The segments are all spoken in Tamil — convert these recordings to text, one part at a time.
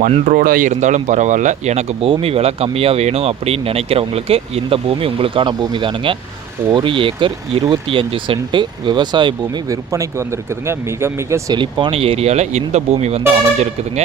மண் ரோடாக இருந்தாலும் பரவாயில்ல, எனக்கு பூமி விலை கம்மியாக வேணும் அப்படின்னு நினைக்கிறவங்களுக்கு இந்த பூமி உங்களுக்கான பூமி தானுங்க. 1 ஏக்கர் 25 சென்ட்டு விவசாய பூமி விற்பனைக்கு வந்திருக்குதுங்க. மிக மிக செழிப்பான ஏரியாவில் இந்த பூமி வந்து அமைஞ்சிருக்குதுங்க.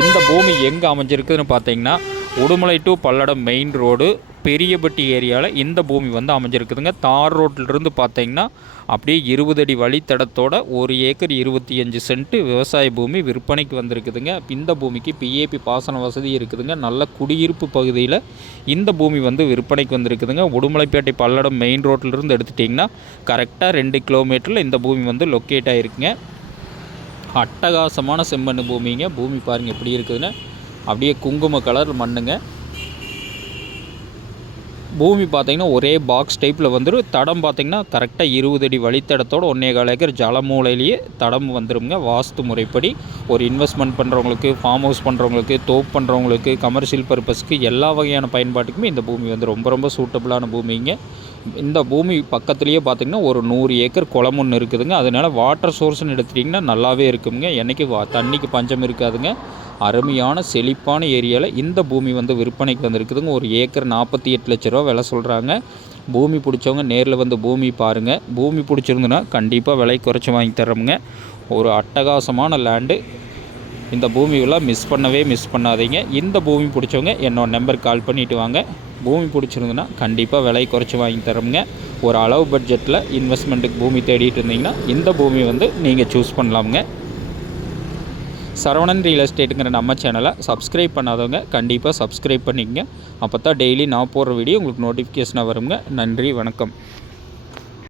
இந்த பூமி எங்கே அமைஞ்சிருக்குதுன்னு பார்த்தீங்கன்னா, Udumalai to Palladam main road Periyapatti ஏரியாவில் இந்த பூமி வந்து அமைஞ்சிருக்குதுங்க. தார் ரோட்டிலிருந்து பார்த்தீங்கன்னா அப்படியே 20 அடி வழித்தடத்தோட 1 ஏக்கர் 25 சென்ட்டு விவசாய பூமி விற்பனைக்கு வந்திருக்குதுங்க. இந்த பூமிக்கு பிஏபி பாசன வசதி இருக்குதுங்க. நல்ல குடியிருப்பு பகுதியில் இந்த பூமி வந்து விற்பனைக்கு வந்திருக்குதுங்க. உடுமலைப்பேட்டை பல்லடம் மெயின் ரோட்டிலிருந்து எடுத்துட்டிங்கன்னா கரெக்டாக 2 கிலோமீட்டரில் இந்த பூமி வந்து லொக்கேட் ஆகிருக்குங்க. அட்டகாசமான செம்மண் பூமிங்க. பூமி பாருங்கள் எப்படி இருக்குதுன்னு. அப்படியே குங்கும கலர் மண்ணுங்க. பூமி பார்த்திங்கன்னா ஒரே பாக்ஸ் டைப்பில் வந்துடும். தடம் பார்த்திங்கன்னா கரெக்டாக 20 அடி வழித்தடத்தோடு 1.25 ஏக்கர் ஜலமூலையிலேயே தடம் வந்துடுங்க. வாஸ்து முறைப்படி ஒரு இன்வெஸ்ட்மெண்ட் பண்ணுறவங்களுக்கு, ஃபார்ம் ஹவுஸ் பண்ணுறவங்களுக்கு, தோப்பு பண்ணுறவங்களுக்கு, கமர்ஷியல் பர்பஸ்க்கு எல்லா வகையான பயன்பாட்டுக்குமே இந்த பூமி வந்து ரொம்ப ரொம்ப சூட்டபுளான பூமிங்க. இந்த பூமி பக்கத்துலேயே பார்த்திங்கன்னா ஒரு 100 ஏக்கர் குளம் ஒன்று இருக்குதுங்க. அதனால் வாட்டர் சோர்ஸ்னு எடுத்துட்டிங்கன்னா நல்லாவே இருக்குங்க. என்றைக்கு தண்ணிக்கு பஞ்சம் இருக்காதுங்க. அருமையான செழிப்பான ஏரியாவில் இந்த பூமி வந்து விற்பனைக்கு வந்திருக்குதுங்க. 1 ஏக்கர் 48 லட்ச ரூபா விலை சொல்கிறாங்க. பூமி பிடிச்சவங்க நேரில் வந்து பூமி பாருங்கள். பூமி பிடிச்சிருந்துன்னா கண்டிப்பாக விலை குறைச்சி வாங்கி தர்றோமுங்க. ஒரு அட்டகாசமான லேண்டு. இந்த பூமியெல்லாம் மிஸ் பண்ணாதீங்க. இந்த பூமி பிடிச்சவங்க என்னோட நம்பருக்கு கால் பண்ணிவிட்டு வாங்க. பூமி பிடிச்சிருந்துன்னா கண்டிப்பாக விலை குறைச்சி வாங்கி தரோமுங்க. ஒரு அளவு பட்ஜெட்டில் இன்வெஸ்ட்மெண்ட்டுக்கு பூமி தேடிட்டு இருந்தீங்கன்னா இந்த பூமி வந்து நீங்கள் சூஸ் பண்ணலாமுங்க. சரவணன் ரியல் எஸ்டேட்டுங்கிற நம்ம சேனலை சப்ஸ்கிரைப் பண்ணாதவங்க கண்டிப்பாக சப்ஸ்கிரைப் பண்ணிக்கங்க. அப்போ தான் டெய்லி நான் போடுற வீடியோ உங்களுக்கு நோட்டிஃபிகேஷனாக வருங்க. நன்றி, வணக்கம்.